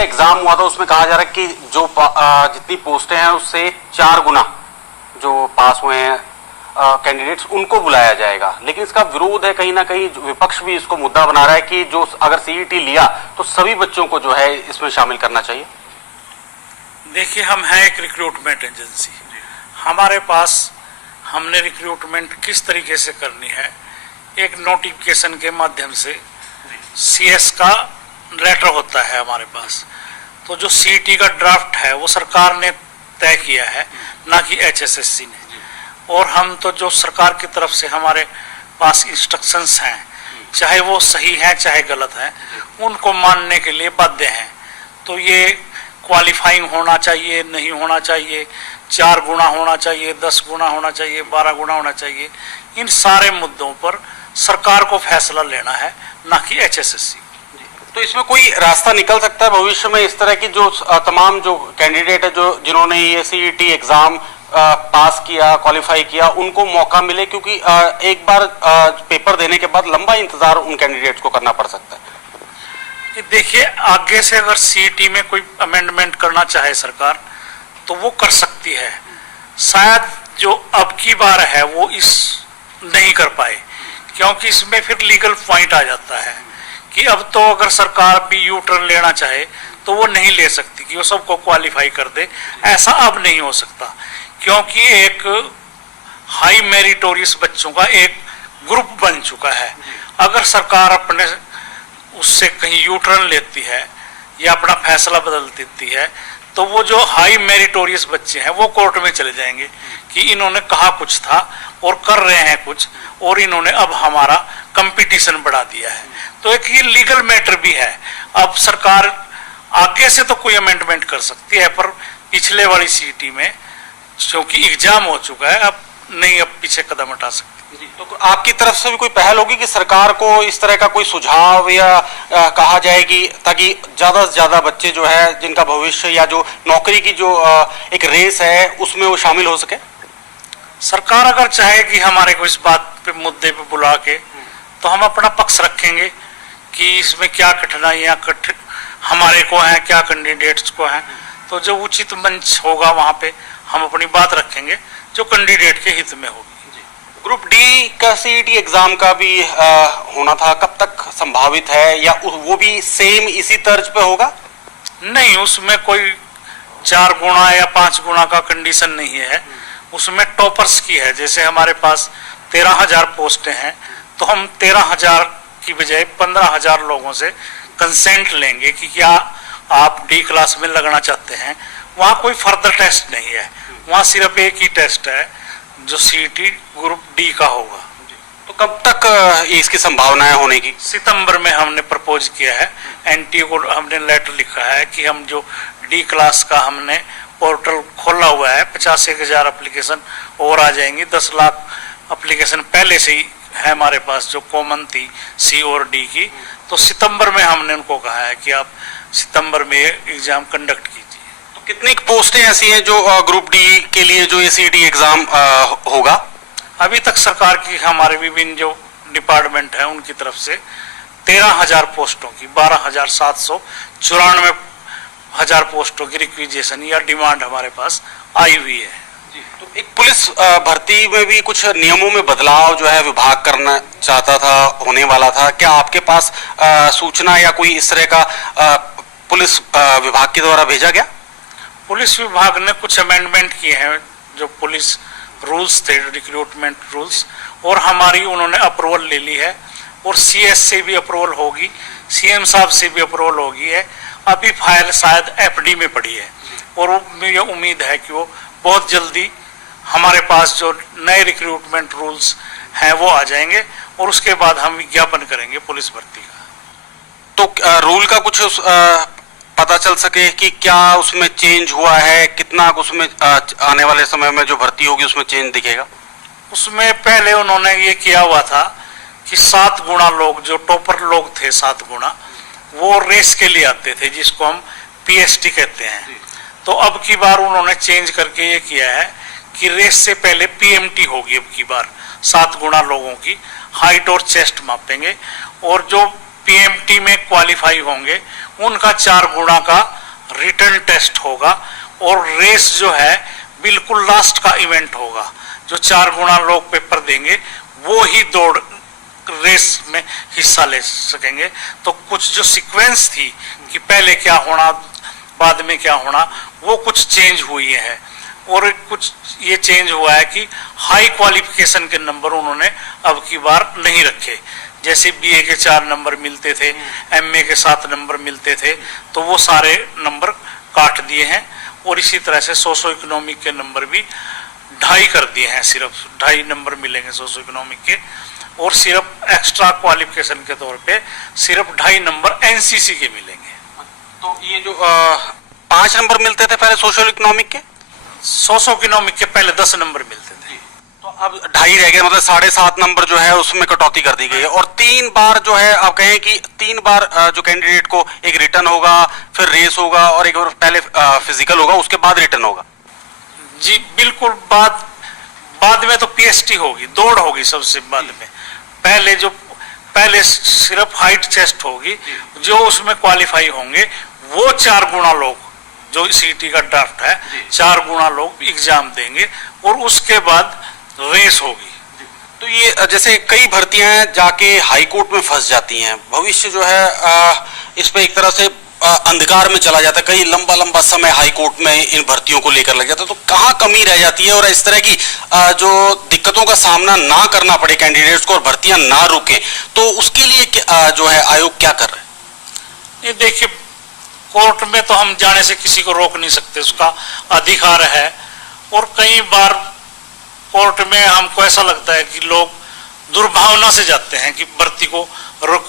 का एग्जाम हुआ था उसमें कहा जा रहा है कि जो जितनी पोस्टें हैं उससे 4 गुना जो पास हुए हैं कैंडिडेट्स उनको बुलाया जाएगा, लेकिन इसका विरोध है कहीं ना कहीं, विपक्ष भी इसको मुद्दा बना रहा है कि जो अगर सीईटी लिया तो सभी बच्चों को जो है इसमें शामिल करना चाहिए। देखिए, हम हैं एक रिक्रूटमेंट एजेंसी, हमारे पास हमने रिक्रूटमेंट किस तरीके से करनी है, एक नोटिफिकेशन के माध्यम से सीएस का लेटर होता है हमारे पास, तो जो सीईटी का ड्राफ्ट है वो सरकार ने तय किया है, ना कि एचएसएससी ने। और हम तो जो सरकार की तरफ से हमारे पास इंस्ट्रक्शंस हैं, चाहे वो सही हैं चाहे गलत हैं, उनको मानने के लिए बाध्य हैं। तो ये क्वालिफाइंग होना चाहिए, नहीं होना चाहिए, 4 गुना होना चाहिए, 10 गुना होना चाहिए, 12 गुना होना चाहिए, इन सारे मुद्दों पर सरकार को फैसला लेना है, ना कि एचएसएससी। तो इसमें कोई रास्ता निकल सकता है भविष्य में इस तरह की जो तमाम जो कैंडिडेट है जो जिन्होंने ये सीईटी एग्जाम पास किया, क्वालिफाई किया, उनको मौका मिले, क्योंकि एक बार पेपर देने के बाद लंबा इंतजार उन कैंडिडेट्स को करना पड़ सकता है। देखिए, आगे से अगर सीईटी में कोई अमेंडमेंट करना चाहे सरकार तो वो कर सकती है। शायद जो अब की बार है वो इस नहीं कर पाए, क्योंकि इसमें फिर लीगल पॉइंट आ जाता है कि अब तो अगर सरकार भी यू टर्न लेना चाहे तो वो नहीं ले सकती कि वो सबको क्वालिफाई कर दे। ऐसा अब नहीं हो सकता, क्योंकि एक हाई मेरिटोरियस बच्चों का एक ग्रुप बन चुका है। अगर सरकार अपने उससे कहीं यू टर्न लेती है या अपना फैसला बदल देती है तो वो जो हाई मेरिटोरियस बच्चे हैं वो कोर्ट में चले जाएंगे कि इन्होंने कहा कुछ था और कर रहे हैं कुछ, और इन्होंने अब हमारा कंपटीशन बढ़ा दिया है। तो एक ये लीगल मैटर भी है। अब सरकार आगे से तो कोई अमेंडमेंट कर सकती है, पर पिछले वाली सीईटी में क्योंकि एग्जाम हो चुका है, अब नहीं, अब पीछे कदम हटा सकती। तो आपकी तरफ से भी कोई पहल होगी कि सरकार को इस तरह का कोई सुझाव या कहा जाए कि ताकि ज्यादा से ज्यादा बच्चे जो है जिनका भविष्य या जो नौकरी की जो एक रेस है उसमें वो शामिल हो सके? सरकार अगर चाहे कि हमारे को इस बात पे मुद्दे पे बुला के, तो हम अपना पक्ष रखेंगे कि इसमें क्या कठिनाइयां हमारे को हैं, क्या कैंडिडेट्स को हैं। तो जो उचित मंच होगा वहां पे हम अपनी बात रखेंगे जो कैंडिडेट के हित में होगी। ग्रुप डी का सीईटी एग्जाम का भी होना था, कब तक संभावित है, या वो भी सेम इसी तर्ज पे होगा? नहीं, उसमें कोई 4 गुना या 5 गुना का कंडीशन नहीं है। उसमें टॉपर्स की है। जैसे हमारे पास 13,000 पोस्टें हैं तो हम 13,000 की बजाय 15,000 लोगों से कंसेंट लेंगे कि क्या आप डी क्लास में लगना चाहते हैं। वहाँ कोई फर्दर टेस्ट नहीं है, वहाँ सिर्फ एक ही टेस्ट है जो सीईटी ग्रुप डी का होगा। तो कब तक इसकी संभावनाएं होने की? सितंबर में हमने प्रपोज किया है, एनटीए को हमने लेटर लिखा है कि हम जो डी क्लास का हमने पोर्टल खोला हुआ है, 85,000 एप्लीकेशन और आ जाएंगी। 10 लाख एप्लीकेशन पहले से ही है हमारे पास जो कॉमन थी सी और डी की। तो सितंबर में हमने उनको कहा है कि आप सितंबर में एग्जाम कंडक्ट कीजिए। तो कितनी पोस्टें ऐसी हैं जो ग्रुप डी के लिए जो ये सीईटी एग्जाम होगा? अभी तक सरकार की हमारे विभिन्न जो डिपार्टमेंट है उनकी तरफ से 13,000 पोस्टों की 12,794 पोस्टों की रिक्विजिशन या डिमांड हमारे पास आई हुई है। तो एक पुलिस भर्ती में भी कुछ नियमों में बदलाव जो है विभाग करना चाहता था, होने वाला था, क्या आपके पास सूचना या कोई इस तरह का पुलिस विभाग के द्वारा भेजा गया? पुलिस विभाग ने कुछ अमेंडमेंट किए हैं जो पुलिस रूल्स थे, रिक्रूटमेंट रूल्स, और हमारी उन्होंने अप्रूवल ले ली है और सीएस से भी अप्रूवल होगी, सीएम साहब से भी अप्रूवल होगी है। अभी फाइल शायद एफडी में पड़ी है और मुझे उम्मीद है कि वो बहुत जल्दी हमारे पास जो नए रिक्रूटमेंट रूल्स हैं वो आ जाएंगे और उसके बाद हम विज्ञापन करेंगे पुलिस भर्ती का। तो रूल का कुछ पता चल सके कि क्या उसमें चेंज हुआ है, कितना उसमें आने वाले समय में जो भर्ती होगी उसमें चेंज दिखेगा? उसमें पहले उन्होंने ये किया हुआ था कि 7 गुना लोग जो टॉपर लोग थे 7 गुना वो रेस के लिए आते थे, जिसको हम पीएसटी कहते हैं। तो अब की बार उन्होंने चेंज करके ये किया है कि रेस से पहले पीएमटी होगी। अब की बार 7 गुना लोगों की हाइट और चेस्ट मापेंगे और जो पीएमटी में क्वालिफाई होंगे उनका 4 गुना का रिटर्न टेस्ट होगा और रेस जो है बिल्कुल लास्ट का इवेंट होगा। जो 4 गुना लोग पेपर देंगे वो ही दौड़ रेस में हिस्सा ले सकेंगे। तो कुछ जो सीक्वेंस थी कि पहले क्या होना बाद में क्या होना, वो कुछ चेंज हुई है। और कुछ ये चेंज हुआ है कि हाई क्वालिफिकेशन के नंबर उन्होंने अब की बार नहीं रखे। जैसे बीए के 4 नंबर मिलते थे, एमए के 7 नंबर मिलते थे, तो वो सारे नंबर काट दिए हैं। और इसी तरह से सोशो इकोनॉमिक के नंबर भी 2.5 कर दिए हैं, सिर्फ 2.5 नंबर मिलेंगे सोशो इकोनॉमिक के। और सिर्फ एक्स्ट्रा क्वालिफिकेशन के तौर पे सिर्फ 2.5 नंबर एनसीसी के मिलेंगे। तो ये जो 5 नंबर मिलते थे पहले सोशल इकोनॉमिक के, सोशो इकोनॉमिक के पहले 10 नंबर मिलते थे, तो अब 2.5 रह गए, मतलब 7.5 नंबर जो है उसमें कटौती कर दी गई है। और 3 बार जो है आप कहें कि 3 बार जो कैंडिडेट को एक रिटर्न होगा, फिर रेस होगा और एक बार पहले फिजिकल होगा, उसके बाद रिटर्न होगा। जी बिल्कुल। बाद में तो पीएसटी होगी, दौड़ होगी सबसे बाद में। पहले सिर्फ हाइट चेस्ट होगी, जो उसमें क्वालिफाई होंगे वो 4 गुना लोग, जो सीटी का ड्राफ्ट है 4 गुना लोग एग्जाम देंगे और उसके बाद रेस होगी। तो ये जैसे कई भर्तियां जाके हाई कोर्ट में फंस जाती हैं, भविष्य जो है इस पे एक तरह से अंधकार में चला जाता है, कई लंबा समय हाई कोर्ट में इन भर्तियों को लेकर लग जाता है। तो कहाँ कमी रह जाती है और इस तरह की जो दिक्कतों का सामना ना करना पड़े कैंडिडेट्स को और भर्तियां ना रुकें, तो उसके लिए जो है आयोग क्या कर रहे हैं? ये देखिए, कोर्ट में तो हम जाने से किसी को रोक नहीं सकते, उसका अधिकार है। और कई बार कोर्ट में हमको ऐसा लगता है कि लोग दुर्भावना से जाते हैं कि भर्ती को रोको।